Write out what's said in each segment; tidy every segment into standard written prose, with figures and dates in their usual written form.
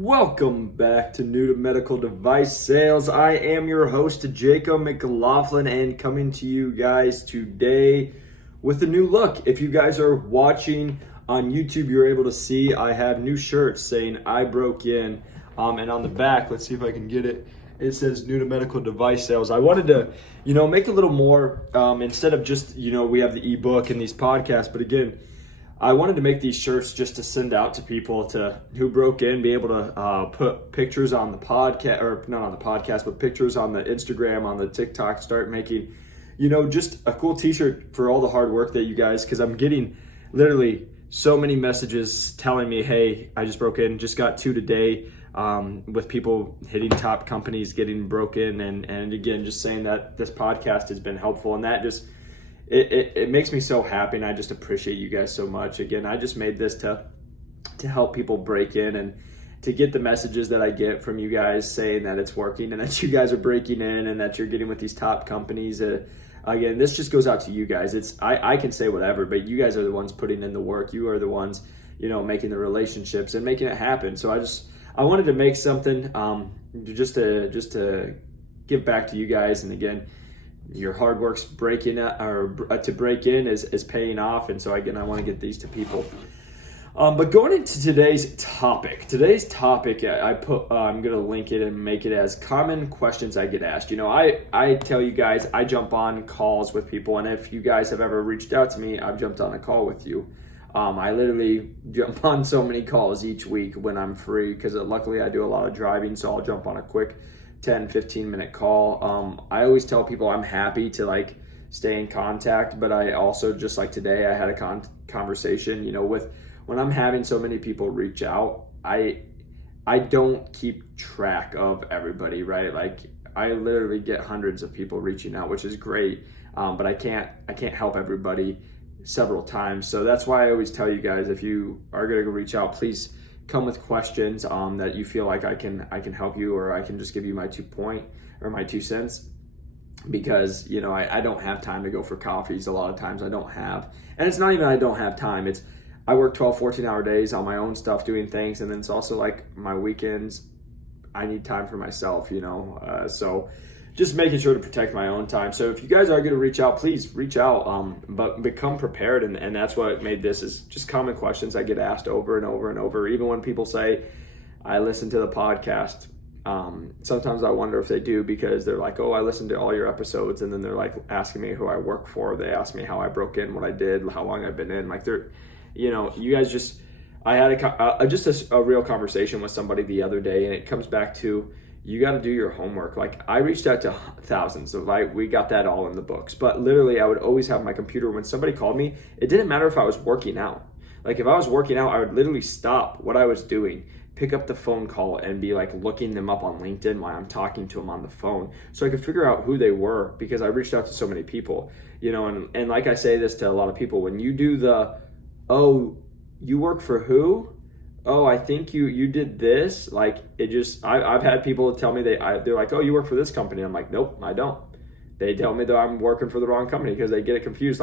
Welcome back to New to Medical Device Sales. I am your host, Jacob McLaughlin, and coming to you guys today with a new look. If you guys are watching on YouTube, you're able to see I have new shirts saying I broke in. And on the back, let's see if I can get it. It says New to Medical Device Sales. I wanted to, make a little more instead of just, we have the ebook and these podcasts, but again, I wanted to make these shirts just to send out to people who broke in, be able to put pictures on the podcast, or not on the podcast, but pictures on the Instagram, on the TikTok, start making, just a cool t-shirt for all the hard work that you guys, because I'm getting literally so many messages telling me, hey, I just broke in, just got 2 today, with people hitting top companies, getting broken, and again, just saying that this podcast has been helpful, and that just, It makes me so happy, and I just appreciate you guys so much. Again, I just made this to help people break in and to get the messages that I get from you guys saying that it's working and that you guys are breaking in and that you're getting with these top companies. Again, this just goes out to you guys. I can say whatever, but you guys are the ones putting in the work. You are the ones, making the relationships and making it happen. So I wanted to make something just to give back to you guys. And again, your hard work's to break in is paying off, and so again, I want to get these to people. But going into today's topic, I'm gonna link it and make it as common questions I get asked. I tell you guys, I jump on calls with people, and if you guys have ever reached out to me, I've jumped on a call with you. I literally jump on so many calls each week when I'm free, because luckily I do a lot of driving, so I'll jump on a quick 10-15 minute call. I always tell people I'm happy to stay in contact, but I also, just like today, I had a conversation, with when I'm having so many people reach out, I don't keep track of everybody, right? I literally get hundreds of people reaching out, which is great. But I can't help everybody several times. So that's why I always tell you guys, if you are going to reach out, please come with questions that you feel like I can help you, or I can just give you my 2 cents, because I don't have time to go for coffees. A lot of times I don't have, and it's not even I don't have time, it's I work 12-14 hour days on my own stuff doing things, and then it's also my weekends, I need time for myself, so just making sure to protect my own time. So if you guys are going to reach out, please reach out, but become prepared. And that's what made this, is just common questions I get asked over and over and over. Even when people say, I listen to the podcast, sometimes I wonder if they do, because they're like, oh, I listened to all your episodes. And then they're asking me who I work for. They ask me how I broke in, what I did, how long I've been in. You guys just, I had a real conversation with somebody the other day, and it comes back to, you got to do your homework. I reached out to thousands of, we got that all in the books, but literally I would always have my computer. When somebody called me, it didn't matter if I was working out. If I was working out, I would literally stop what I was doing, pick up the phone call, and be looking them up on LinkedIn while I'm talking to them on the phone, so I could figure out who they were, because I reached out to so mmany people, and like I say this to a lot of people, when you do oh, you work for who? Oh, I think you did this. I've had people tell me they're like, oh, you work for this company. I'm like, nope, I don't. They tell me that I'm working for the wrong company, because they get it confused.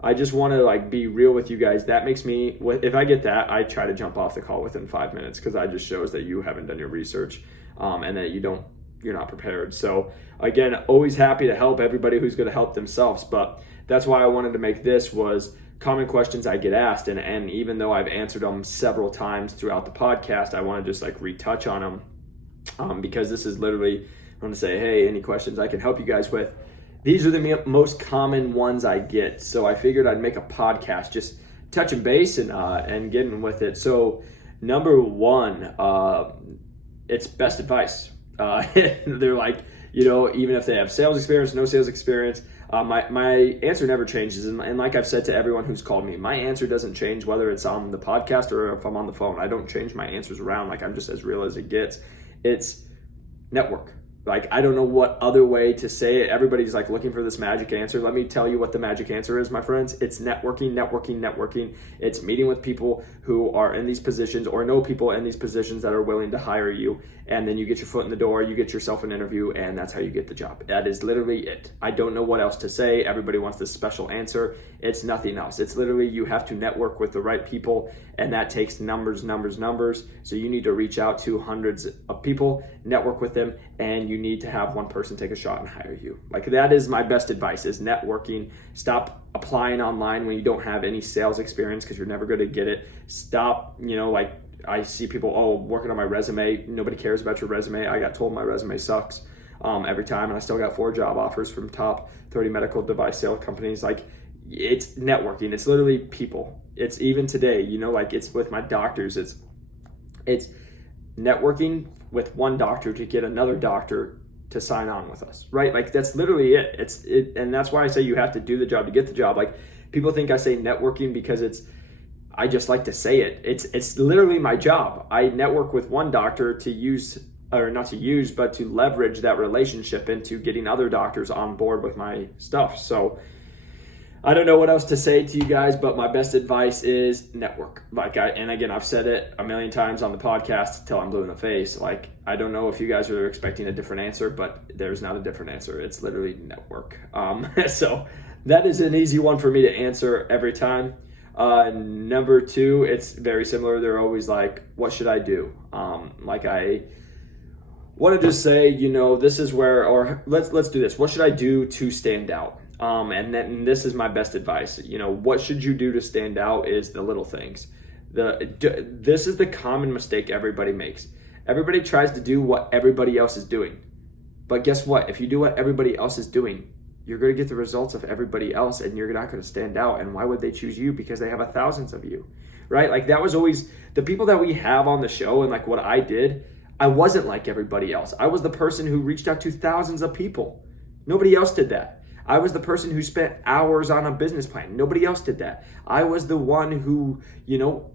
I just want to be real with you guys. That makes me, if I get that, I try to jump off the call within 5 minutes, because that just shows that you haven't done your research, and that you're not prepared. So again, always happy to help everybody who's going to help themselves. But that's why I wanted to make this, was common questions I get asked, and even though I've answered them several times throughout the podcast, I want to just retouch on them, because this is literally, I want to say, hey, any questions I can help you guys with, these are the most common ones I get. So I figured I'd make a podcast just touching base and getting with it. So number one, it's best advice. They're even if they have sales experience, no sales experience, my answer never changes. And like I've said to everyone who's called me, my answer doesn't change whether it's on the podcast or if I'm on the phone. I don't change my answers around. I'm just as real as it gets. It's network. Like, I don't know what other way to say it. Everybody's like looking for this magic answer. Let me tell you what the magic answer is, my friends. It's networking, networking, networking. It's meeting with people who are in these positions or know people in these positions that are willing to hire you. And then you get your foot in the door, you get yourself an interview, and that's how you get the job. That is literally it. I don't know what else to say. Everybody wants this special answer. It's nothing else. It's literally you have to network with the right people, and that takes numbers. So you need to reach out to hundreds of people, network with them, and you need to have one person take a shot and hire you. Like, that is my best advice, is networking. Stop applying online when you don't have any sales experience, because you're never going to get it. Stop, like, I see people, working on my resume. Nobody cares about your resume. I got told my resume sucks every time, and I still got 4 job offers from top 30 medical device sale companies. Like, it's networking. It's literally people. It's even today, like, it's with my doctors. It's networking with one doctor to get another doctor to sign on with us, right? Like, that's literally it. And that's why I say you have to do the job to get the job. Like, people think I say networking because I just like to say it. It's literally my job. I network with one doctor to leverage that relationship into getting other doctors on board with my stuff. So I don't know what else to say to you guys, but my best advice is network. And again, I've said it a million times on the podcast until I'm blue in the face. Like, I don't know if you guys are expecting a different answer, but there's not a different answer. It's literally network. So that is an easy one for me to answer every time. Number 2, it's very similar. They're always like, what should I do? I want to just say, this is where, or let's do this. What should I do to stand out? And then this is my best advice. What should you do to stand out is the little things. This is the common mistake everybody makes. Everybody tries to do what everybody else is doing. But guess what? If you do what everybody else is doing, you're going to get the results of everybody else, and you're not going to stand out. And why would they choose you? Because they have thousands of you, right? Like, that was always the people that we have on the show. And like what I did, I wasn't like everybody else. I was the person who reached out to thousands of people. Nobody else did that. I was the person who spent hours on a business plan. Nobody else did that. I was the one who,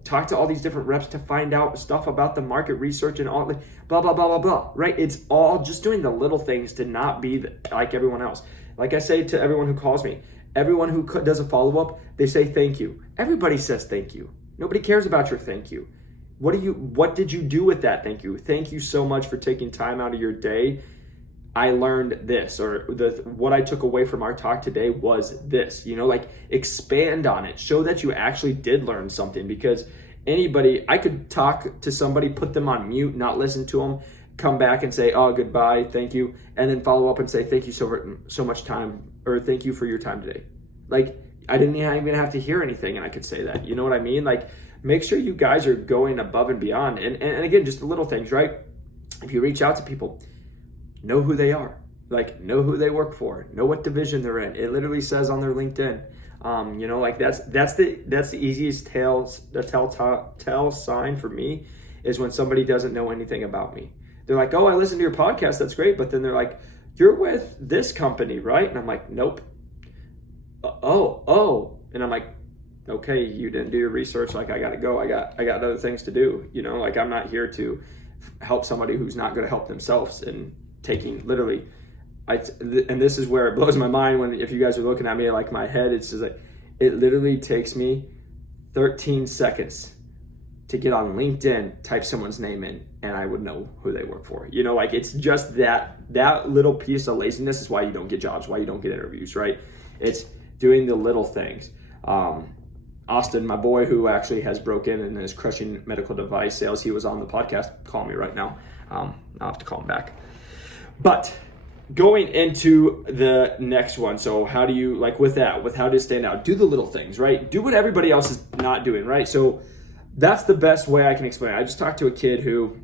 talked to all these different reps to find out stuff about the market research and all, blah, blah, blah, blah, blah, right? It's all just doing the little things to not be like everyone else. Like I say to everyone who calls me, everyone who does a follow-up, they say thank you. Everybody says thank you. Nobody cares about your thank you. What did you do with that thank you? Thank you so much for taking time out of your day. I learned this, or what I took away from our talk today was this, expand on it. Show that you actually did learn something, because I could talk to somebody, put them on mute, not listen to them, come back and say, oh, goodbye, thank you, and then follow up and say, thank you so much time, or thank you for your time today. Like, I didn't even have to hear anything, and I could say that. You know what I mean? Like, make sure you guys are going above and beyond. And again, just the little things, right? If you reach out to people, know who they are. Like, know who they work for. Know what division they're in. It literally says on their LinkedIn. That's the easiest tell sign for me, is when somebody doesn't know anything about me. They're like, oh, I listened to your podcast, that's great. But then they're like, you're with this company, right? And I'm like, nope. Oh. And I'm like, okay, you didn't do your research. Like, I got to go. I got other things to do. Like, I'm not here to help somebody who's not going to help themselves, and taking literally, and this is where it blows my mind if you guys are looking at me, like, my head, it's just like, it literally takes me 13 seconds to get on LinkedIn, type someone's name in, and I would know who they work for. It's just that little piece of laziness is why you don't get jobs, why you don't get interviews, right? It's doing the little things. Austin, my boy, who actually has broken and is crushing medical device sales, he was on the podcast. Call me right now. I'll have to call him back. But going into the next one, so how do you, with how to stand out? Do the little things, right? Do what everybody else is not doing, right? So that's the best way I can explain it. I just talked to a kid who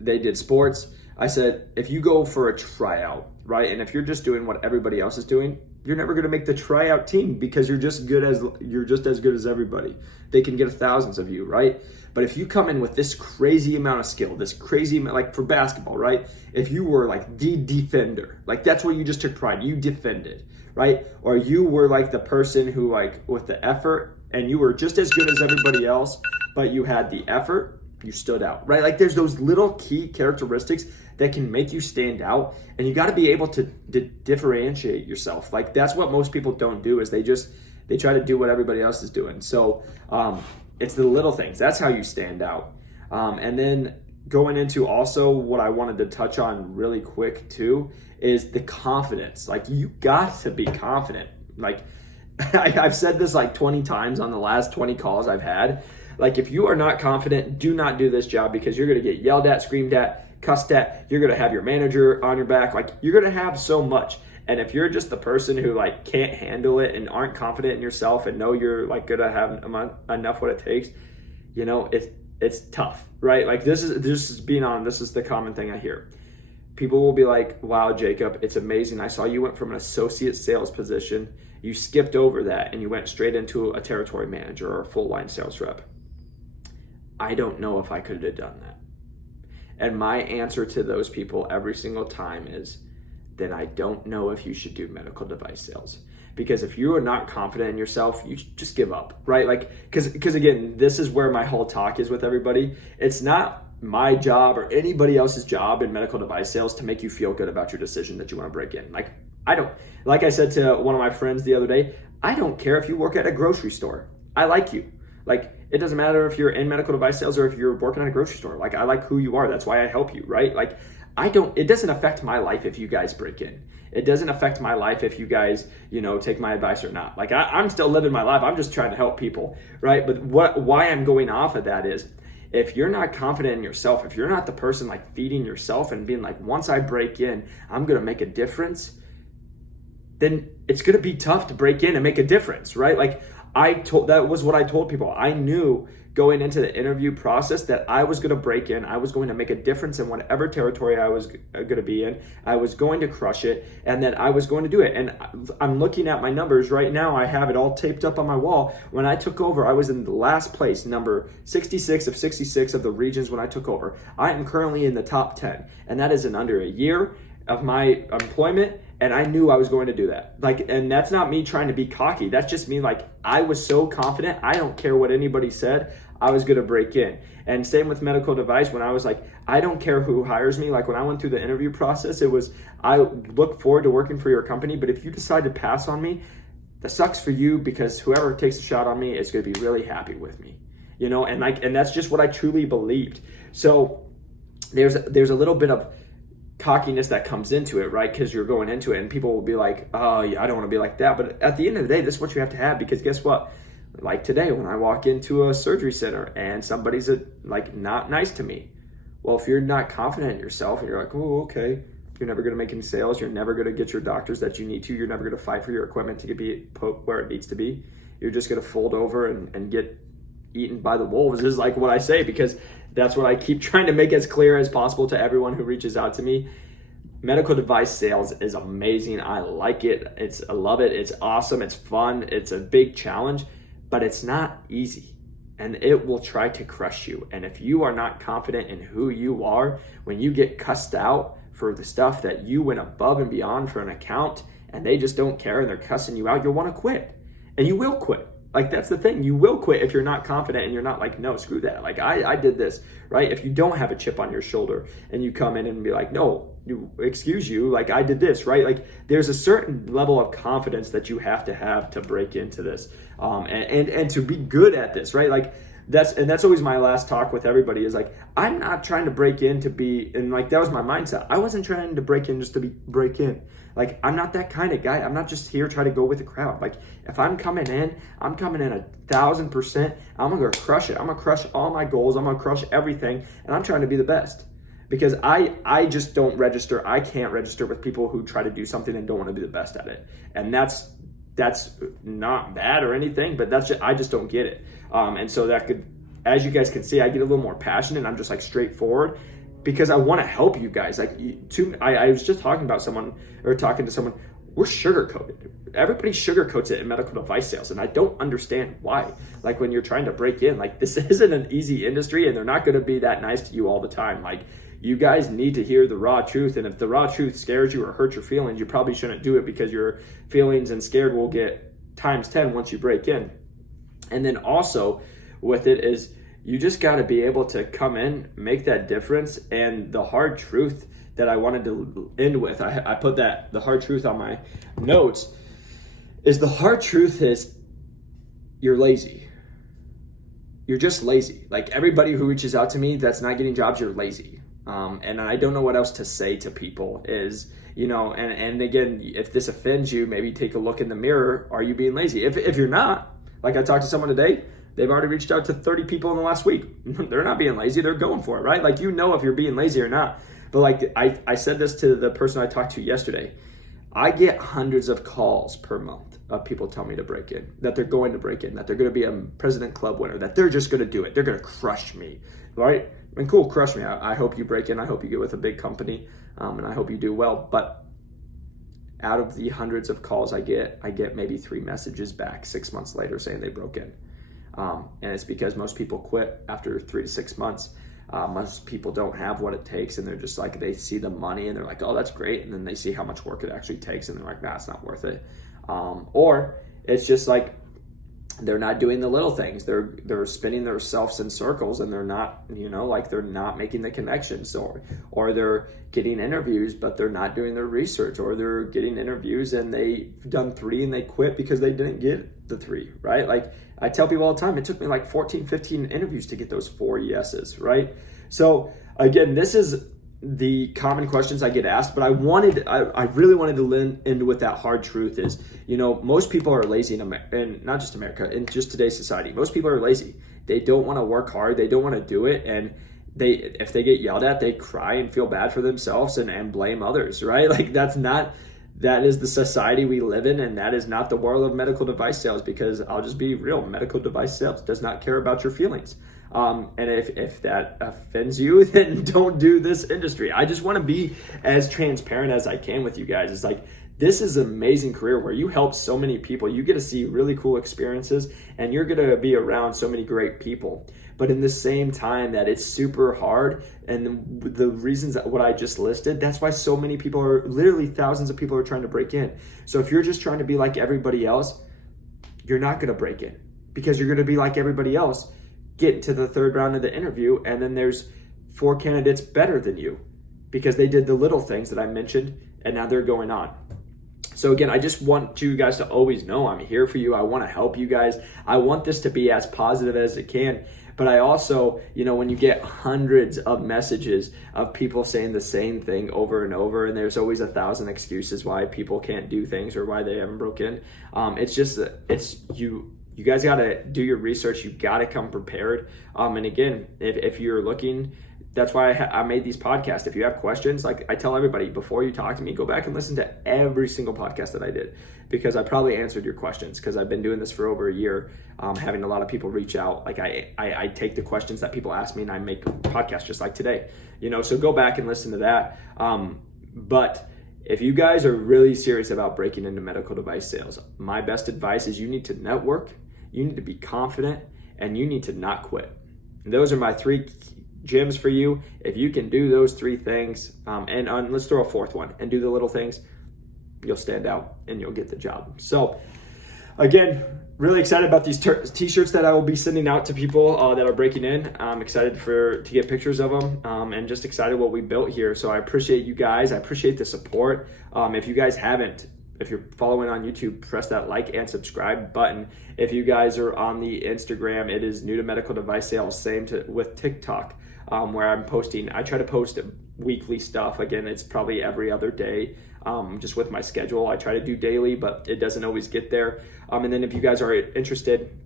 they did sports. I said, if you go for a tryout, right, and if you're just doing what everybody else is doing, you're never going to make the tryout team, because you're just as good as everybody. They can get thousands of you, right? But if you come in with this crazy amount of skill, this crazy amount, like for basketball, right? If you were like the defender, like that's where you just took pride, you defended, right? Or you were like the person who, like, with the effort, and you were just as good as everybody else, but you had the effort, you stood out, right? Like there's those little key characteristics that can make you stand out, and you got to be able to differentiate yourself. Like that's what most people don't do, is they try to do what everybody else is doing. So it's the little things. That's how you stand out. And then going into also what I wanted to touch on really quick too is the confidence. Like you got to be confident. Like I've said this like 20 times on the last 20 calls I've had. Like if you are not confident, do not do this job, because you're going to get yelled at, screamed at, cussed at. You're going to have your manager on your back. Like you're going to have so much. And if you're just the person who like can't handle it and aren't confident in yourself and know you're like going to have enough what it takes, you know, it's tough, right? Like this is being on, this is the common thing I hear. People will be like, wow, Jacob, it's amazing. I saw you went from an associate sales position. You skipped over that and you went straight into a territory manager or a full line sales rep. I don't know if I could have done that. And my answer to those people every single time is, then I don't know if you should do medical device sales. Because if you are not confident in yourself, you just give up, right? Like, because again, this is where my whole talk is with everybody. It's not my job or anybody else's job in medical device sales to make you feel good about your decision that you want to break in. Like, like I said to one of my friends the other day, I don't care if you work at a grocery store. I like you. Like, it doesn't matter if you're in medical device sales or if you're working at a grocery store. Like, I like who you are. That's why I help you, right? Like, it doesn't affect my life if you guys break in. It doesn't affect my life if you guys, take my advice or not. Like I'm still living my life. I'm just trying to help people, right? But why I'm going off of that is, if you're not confident in yourself, if you're not the person like feeding yourself and being like, once I break in, I'm going to make a difference, then it's going to be tough to break in and make a difference, right? Like that was what I told people. I knew going into the interview process that I was going to break in. I was going to make a difference in whatever territory I was going to be in. I was going to crush it, and that I was going to do it. And I'm looking at my numbers right now. I have it all taped up on my wall. When I took over, I was in the last place, number 66 of 66 of the regions when I took over. I am currently in the top 10, and that is in under a year of my employment. And I knew I was going to do that. And that's not me trying to be cocky. That's just me. Like, I was so confident. I don't care what anybody said. I was going to break in. And same with medical device. When I was like, I don't care who hires me. Like when I went through the interview process, it was, I look forward to working for your company. But if you decide to pass on me, that sucks for you, because whoever takes a shot on me is going to be really happy with me, and that's just what I truly believed. So there's a little bit of cockiness that comes into it, right? Because you're going into it and people will be like, oh yeah, I don't want to be like that. But at the end of the day, this is what you have to have, because guess what? Like today, when I walk into a surgery center and somebody's not nice to me. Well, if you're not confident in yourself and you're like, oh, okay, you're never going to make any sales. You're never going to get your doctors that you need to. You're never going to fight for your equipment to be put where it needs to be. You're just going to fold over and get eaten by the wolves, is like what I say, because that's what I keep trying to make as clear as possible to everyone who reaches out to me. Medical device sales is amazing. I like it. I love it. It's awesome. It's fun. It's a big challenge, but it's not easy, and it will try to crush you. And if you are not confident in who you are, when you get cussed out for the stuff that you went above and beyond for an account and they just don't care and they're cussing you out, you'll want to quit, and you will quit. Like, that's the thing. You will quit if you're not confident and you're not like, no, screw that. Like, I did this, right? If you don't have a chip on your shoulder and you come in and be like, no, excuse you, like, I did this, right? Like, there's a certain level of confidence that you have to break into this, and to be good at this, right? Like, that's always my last talk with everybody is like, I'm not trying to break in to be, and like, that was my mindset. I wasn't trying to break in just to break in. Like, I'm not that kind of guy. I'm not just here trying to go with the crowd. Like, if I'm coming in 1,000%. I'm going to crush it. I'm going to crush all my goals. I'm going to crush everything. And I'm trying to be the best, because I just don't register. I can't register with people who try to do something and don't want to be the best at it. And that's not bad or anything, but I just don't get it. And so that could, as you guys can see, I get a little more passionate. I'm just like straightforward, because I want to help you guys. Like, I was just talking to someone. We're sugarcoated. Everybody sugarcoats it in medical device sales, and I don't understand why. Like, when you're trying to break in, like, this isn't an easy industry, and they're not going to be that nice to you all the time. Like, you guys need to hear the raw truth, and if the raw truth scares you or hurts your feelings, you probably shouldn't do it, because your feelings and scared will get times 10 once you break in. And then also with it is, you just got to be able to come in, make that difference. And the hard truth that I wanted to end with, I put the hard truth on my notes, is the hard truth is you're lazy. You're just lazy. Like everybody who reaches out to me that's not getting jobs, you're lazy. And I don't know what else to say to people is, and again, if this offends you, maybe take a look in the mirror. Are you being lazy? If you're not, like I talked to someone today, they've already reached out to 30 people in the last week. They're not being lazy. They're going for it, right? Like, if you're being lazy or not. But like I said this to the person I talked to yesterday, I get hundreds of calls per month of people telling me to break in, that they're going to break in, that they're going to be a President Club winner, that they're just going to do it. They're going to crush me, right? I mean, cool, crush me. I hope you break in. I hope you get with a big company, and I hope you do well. But out of the hundreds of calls I get maybe 3 messages back 6 months later saying they broke in. And it's because most people quit after 3 to 6 months. Most people don't have what it takes, and they're just like, they see the money and they're like, oh, that's great. And then they see how much work it actually takes and they're like, nah, it's not worth it. Or it's just like, they're not doing the little things. They're spinning themselves in circles, and they're not, they're not making the connections, or they're getting interviews, but they're not doing their research, or they're getting interviews and they've done 3 and they quit because they didn't get the 3, right? Like I tell people all the time, it took me like 14, 15 interviews to get those 4 yeses, right? So again, this is the common questions I get asked, but I really wanted to end with that hard truth is, most people are lazy in not just America, in just today's society. Most people are lazy. They don't want to work hard. They don't want to do it. And if they get yelled at, they cry and feel bad for themselves and blame others, right? Like that is the society we live in, and that is not the world of medical device sales, because I'll just be real, medical device sales does not care about your feelings. And if that offends you, then don't do this industry. I just want to be as transparent as I can with you guys. It's like, this is an amazing career where you help so many people. You get to see really cool experiences, and you're going to be around so many great people. But in the same time that it's super hard, and the reasons that what I just listed, that's why so many people literally thousands of people are trying to break in. So if you're just trying to be like everybody else, you're not going to break in, because you're going to be like everybody else, get to the 3rd round of the interview, and then there's 4 candidates better than you because they did the little things that I mentioned, and now they're going on. So again, I just want you guys to always know I'm here for you. I want to help you guys. I want this to be as positive as it can. But I also, when you get hundreds of messages of people saying the same thing over and over, and there's always 1,000 excuses why people can't do things or why they haven't broken in. You guys got to do your research. You got to come prepared. And again, if you're looking, that's why I made these podcasts. If you have questions, like I tell everybody, before you talk to me, go back and listen to every single podcast that I did, because I probably answered your questions, because I've been doing this for over a year, having a lot of people reach out. Like I take the questions that people ask me and I make podcasts just like today, so go back and listen to that. But if you guys are really serious about breaking into medical device sales, my best advice is you need to network, you need to be confident, and you need to not quit. And those are my 3 gems for you. If you can do those 3 things, and let's throw a 4th one, and do the little things, you'll stand out and you'll get the job. So again, really excited about these t-shirts that I will be sending out to people that are breaking in. I'm excited to get pictures of them, and just excited what we built here. So I appreciate you guys. I appreciate the support. If you guys haven't, if you're following on YouTube, press that like and subscribe button. If you guys are on the Instagram, it is New to Medical Device Sales. Same with TikTok, where I'm posting. I try to post weekly stuff. Again, it's probably every other day, just with my schedule. I try to do daily, but it doesn't always get there. And then if you guys are interested,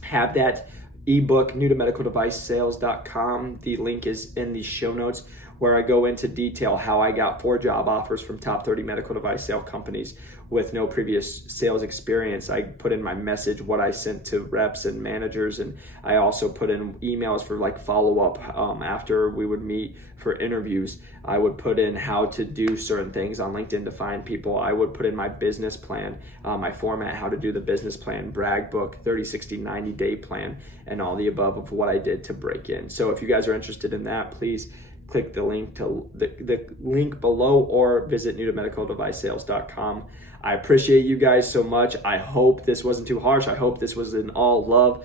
have that ebook, newtomedicaldevicesales.com. The link is in the show notes, where I go into detail how I got 4 job offers from top 30 medical device sale companies with no previous sales experience. I put in my message, what I sent to reps and managers, and I also put in emails for like follow-up after we would meet for interviews. I would put in how to do certain things on LinkedIn to find people. I would put in my business plan, my format, how to do the business plan, brag book, 30, 60, 90-day plan, and all the above of what I did to break in. So if you guys are interested in that, please click the link to the link below or visit newtomedicaldevicesales.com. I appreciate you guys so much. I hope this wasn't too harsh. I hope this was in all love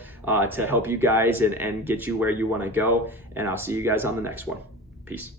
to help you guys and get you where you want to go. And I'll see you guys on the next one. Peace.